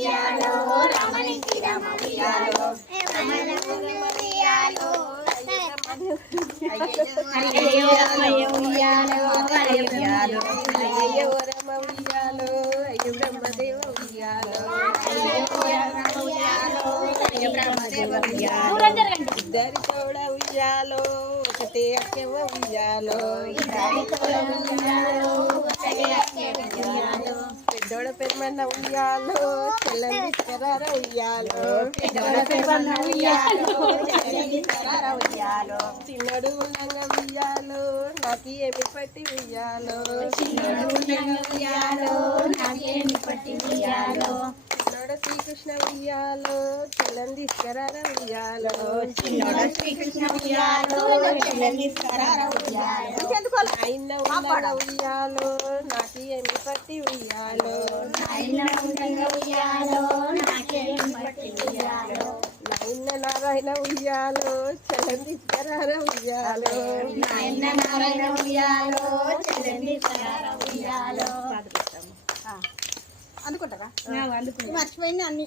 ఉయ్యాలో రమణికి రమ ఉయ్యాలో ఉయ్యాలో అయ్యయ్యో రమయ్య ఉయ్యాలో ఉయ్యాలో అయ్యయ్యో రమ ఉయ్యాలో అయ్యో బ్రహ్మదేవ ఉయ్యాలో అయ్యయ్యో రమ ఉయ్యాలో అయ్యో బ్రహ్మదేవ ఉయ్యాలో ఇద్దరి తోడ ఉయ్యాలో ఒకటే అక్కెవ ఉయ్యాలో ఇద్దరి తోడ ఉయ్యాలో ఒకటే అక్కెవ ఉయ్యాలో పెద్దోడ పెరుమన్న ఉయ్యాలో చెల్లని తీసుకురార ఉయ్యాలో పెద్దోడ పెరుమన్న ఉయ్యాలో చెల్లని తీసుకురార ఉయ్యాలో చిన్నడు ఉండంగా ఉయ్యాలో నాకు ఏమి పట్టి ఉయ్యాలో చిన్నడు ఉండంగా ఉయ్యాలో నాకు ఏమి పట్టి ఉయ్యాలో చిన్నోడ శ్రీకృష్ణ ఉయ్యాలో చెల్లని తీసుకురార ఉయ్యాలో చిన్నోడ శ్రీకృష్ణ ఉయ్యాలో చెల్లని తీసుకురార ఉయ్యాలో ఆయన ఉండంగా ఉయ్యాలో నాకు ఏమి పట్టి ఉయ్యాలో ఆయన ఉండంగా ఉయ్యాలో నాకేమి పట్టి ఉయ్యాలో నాయన నారాయణ ఉయ్యాలో చెల్లని తీసుకురార ఉయ్యాలో నాయన నారాయణ ఉయ్యాలో చెల్లని తీసుకురార ఉయ్యాలో అందుకుంటారా మర్చిపోయింది అన్ని